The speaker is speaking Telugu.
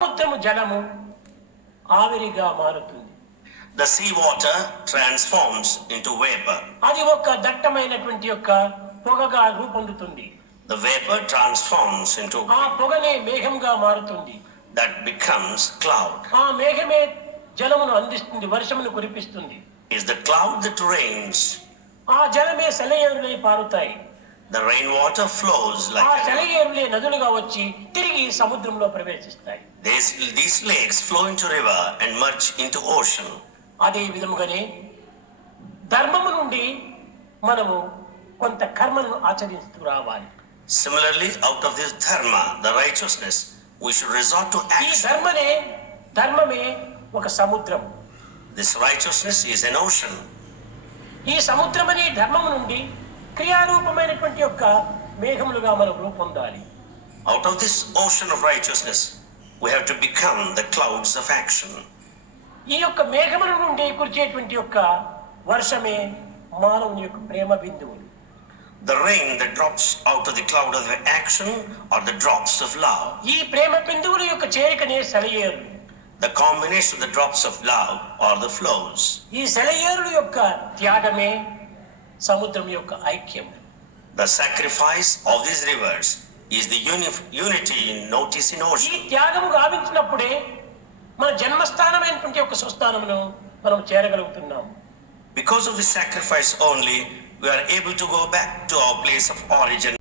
సముద్రము జలము ఆవిరిగా మారుతుంది. The sea water transforms into vapor. అది ఒక దట్టమైనటువంటి యొక్క పొగగా రూపొందుతుంది. The vapor transforms into ఆ పొగనే మేఘంగా మారుతుంది. that becomes cloud. ఆ మేఘమే జలమును అందిస్తుంది, వర్షమును కురిపిస్తుంది. Is the cloud that rains. ఆ జలమే సెలయేరులై పారుతాయి. The rainwater flows ఆ like a river. సెలయేరులే నదులుగా వచ్చి తిరిగి సముద్రంలో ప్రవేశిస్తాయి. These lakes flow into river and merge into ocean. అదే విధముగానే ధర్మము నుండి మనము కొంత కర్మను ఆచరిస్తూ రావాలి. Similarly, out of this dharma, the righteousness, we should resort to ఈ action. ధర్మమే ఒక సముద్రం. This righteousness is an ocean. ఈ సముద్రమనే ధర్మము నుండి క్రియారూపమైనటువంటి యొక్క మేఘములుగా మనం రూపొందాలి. Out of this ocean of righteousness, we have to become the clouds of action. ఈ యొక్క మేఘముల నుండి కురిచేటువంటి యొక్క వర్షమే మానవుని యొక్క ప్రేమ బిందువులు. The rain that drops out of the cloud of action are the drops of love. ఈ ప్రేమ బిందువుల యొక్క చేరికనే సెలయేరు. The combination of the drops of love are the flows. ఈ సెలయేరుల యొక్క త్యాగమే సముద్రం యొక్క ఐక్యం. The sacrifice of these rivers is the unity in notice in ఈ ocean. త్యాగము గావించినప్పుడే మన జన్మస్థానమైనటువంటి యొక్క స్వస్థానమును మనం చేరగలుగుతున్నాం. Because of this sacrifice only, we are able to go back to our place of origin.